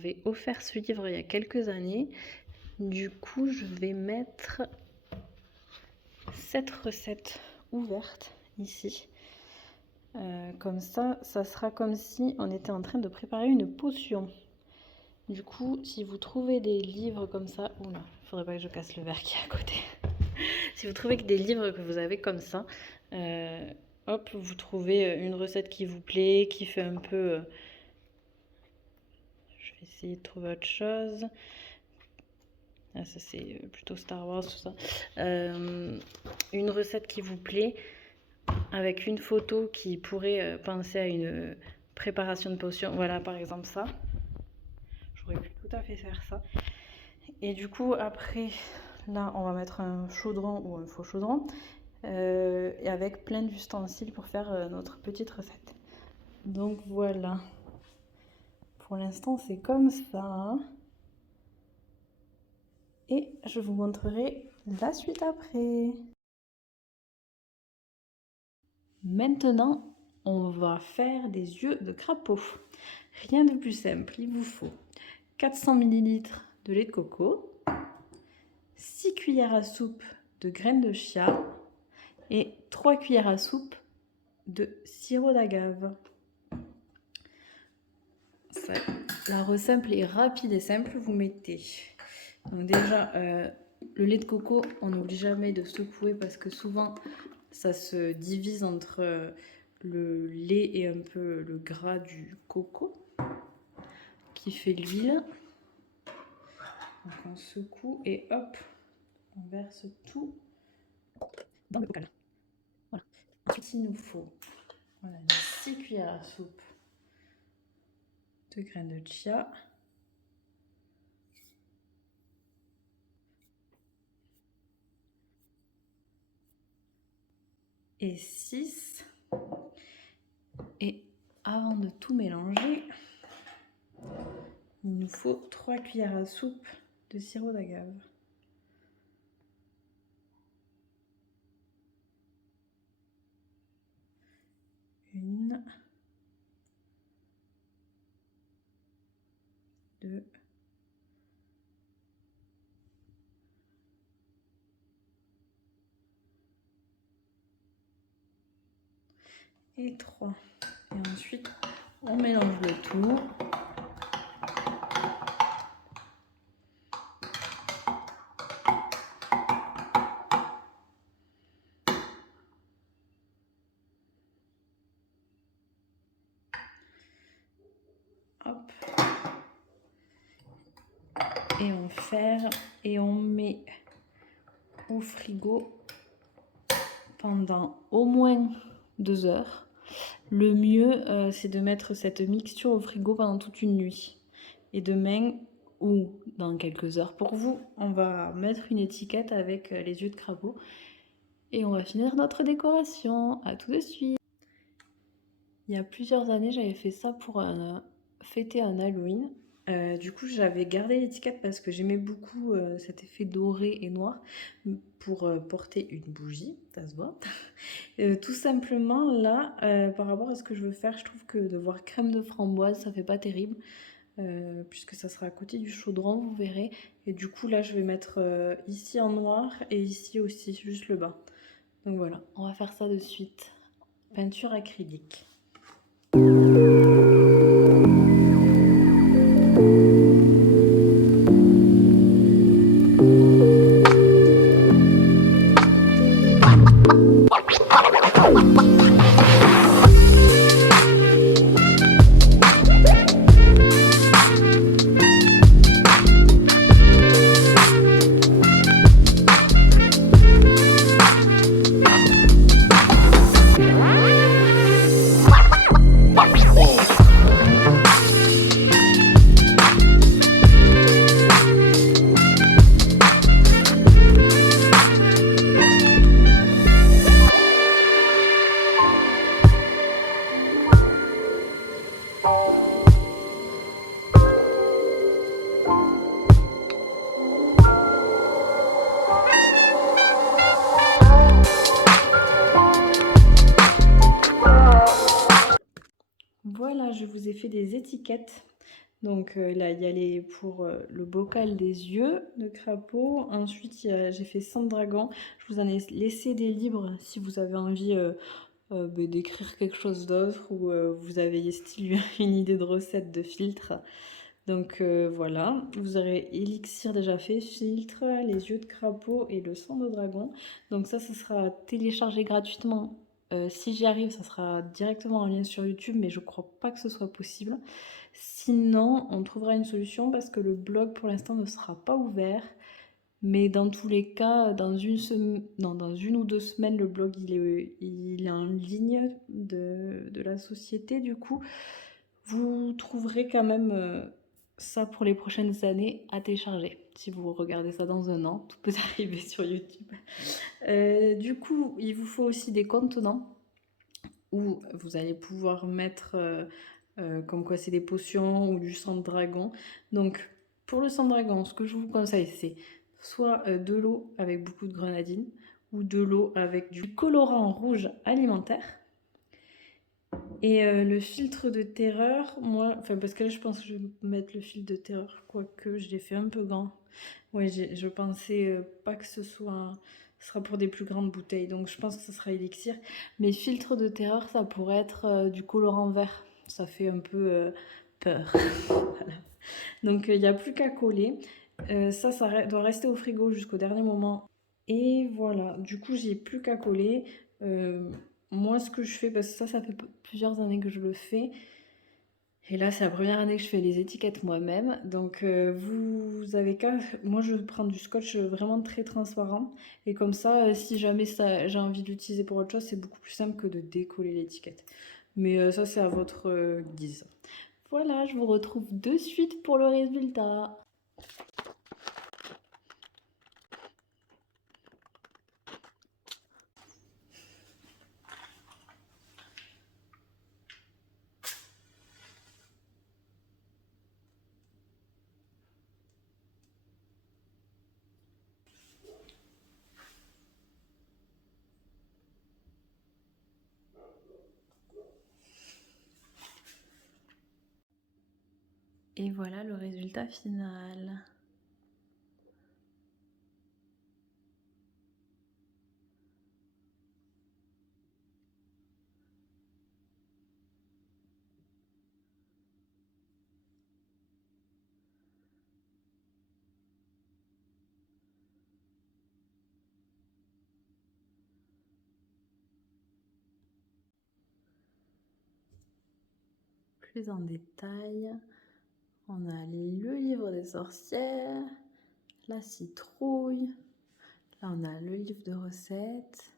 m'avait offert ce livre il y a quelques années. Du coup, je vais mettre cette recette ouverte ici. Comme ça, ça sera comme si on était en train de préparer une potion. Du coup, si vous trouvez des livres comme ça... Oula, il faudrait pas que je casse le verre qui est à côté. Si vous trouvez que des livres que vous avez comme ça, hop, vous trouvez une recette qui vous plaît, qui fait un peu... Je vais essayer de trouver autre chose. Ah, ça c'est plutôt Star Wars, tout ça. Une recette qui vous plaît, avec une photo qui pourrait penser à une préparation de potion. Voilà, par exemple ça. J'aurais pu tout à fait faire ça. Et du coup, après, là, on va mettre un chaudron ou un faux chaudron. Et avec plein d'ustensiles pour faire notre petite recette. Donc voilà. Pour l'instant, c'est comme ça. Et je vous montrerai la suite après. Maintenant, on va faire des yeux de crapaud. Rien de plus simple, il vous faut 400 ml de lait de coco, 6 cuillères à soupe de graines de chia et 3 cuillères à soupe de sirop d'agave. La recette est rapide et simple, vous mettez donc déjà le lait de coco, on n'oublie jamais de secouer parce que souvent ça se divise entre le lait et un peu le gras du coco qui fait l'huile. Donc on secoue et hop, on verse tout dans le bocal. Voilà. Ensuite il nous faut 6 cuillères à soupe de graines de chia. Et 6. Et avant de tout mélanger, il nous faut 3 cuillères à soupe de sirop d'agave. Une, 2, et 3. Et ensuite, on mélange le tout. Hop. Et on ferme et on met au frigo pendant au moins 2 heures. Le mieux, c'est de mettre cette mixture au frigo pendant toute une nuit. Et demain, ou dans quelques heures pour vous, on va mettre une étiquette avec les yeux de crapaud. Et on va finir notre décoration. À tout de suite. Il y a plusieurs années, j'avais fait ça pour fêter un Halloween. Du coup, j'avais gardé l'étiquette parce que j'aimais beaucoup cet effet doré et noir pour porter une bougie, ça se voit. Tout simplement, là, par rapport à ce que je veux faire, je trouve que de voir crème de framboise, ça fait pas terrible. Puisque ça sera à côté du chaudron, vous verrez. Et du coup, là, je vais mettre ici en noir et ici aussi, juste le bas. Donc voilà, on va faire ça de suite. Peinture acrylique. Voilà, je vous ai fait des étiquettes Donc là, il y a pour le bocal des yeux de crapaud. Ensuite, j'ai fait sang de dragon. Je vous en ai laissé des libres si vous avez envie d'écrire quelque chose d'autre ou vous avez style une idée de recette de filtre. Donc voilà, vous aurez élixir déjà fait, filtre, les yeux de crapaud et le sang de dragon. Donc ça sera téléchargé gratuitement. Si j'y arrive, ça sera directement en lien sur YouTube, mais je crois pas que ce soit possible. Sinon, on trouvera une solution parce que le blog pour l'instant ne sera pas ouvert. Mais dans tous les cas, dans une ou 2 semaines, le blog il est en ligne de la société. Du coup, vous trouverez quand même ça pour les prochaines années à télécharger. Si vous regardez ça dans un an, tout peut arriver sur YouTube. Du coup, il vous faut aussi des contenants où vous allez pouvoir mettre comme quoi c'est des potions ou du sang de dragon. Donc, pour le sang de dragon, ce que je vous conseille, c'est soit de l'eau avec beaucoup de grenadine ou de l'eau avec du colorant rouge alimentaire. Et le filtre de terreur, moi, enfin parce que là je pense que je vais mettre le filtre de terreur, quoique je l'ai fait un peu grand. Ouais, je pensais pas que ce sera pour des plus grandes bouteilles, donc je pense que ce sera élixir. Mais filtre de terreur, ça pourrait être du colorant vert, ça fait un peu peur. Voilà. Donc il n'y a plus qu'à coller. Ça doit rester au frigo jusqu'au dernier moment. Et voilà, du coup, j'ai plus qu'à coller. Moi, ce que je fais, parce que ça fait plusieurs années que je le fais. Et là, c'est la première année que je fais les étiquettes moi-même. Donc, vous avez qu'à... Moi, je prends du scotch vraiment très transparent. Et comme ça, si jamais j'ai envie de l'utiliser pour autre chose, c'est beaucoup plus simple que de décoller l'étiquette. Mais ça, c'est à votre guise. Voilà, je vous retrouve de suite pour le résultat. Et voilà le résultat final. Plus en détail, on a le livre des sorcières, la citrouille, là on a le livre de recettes,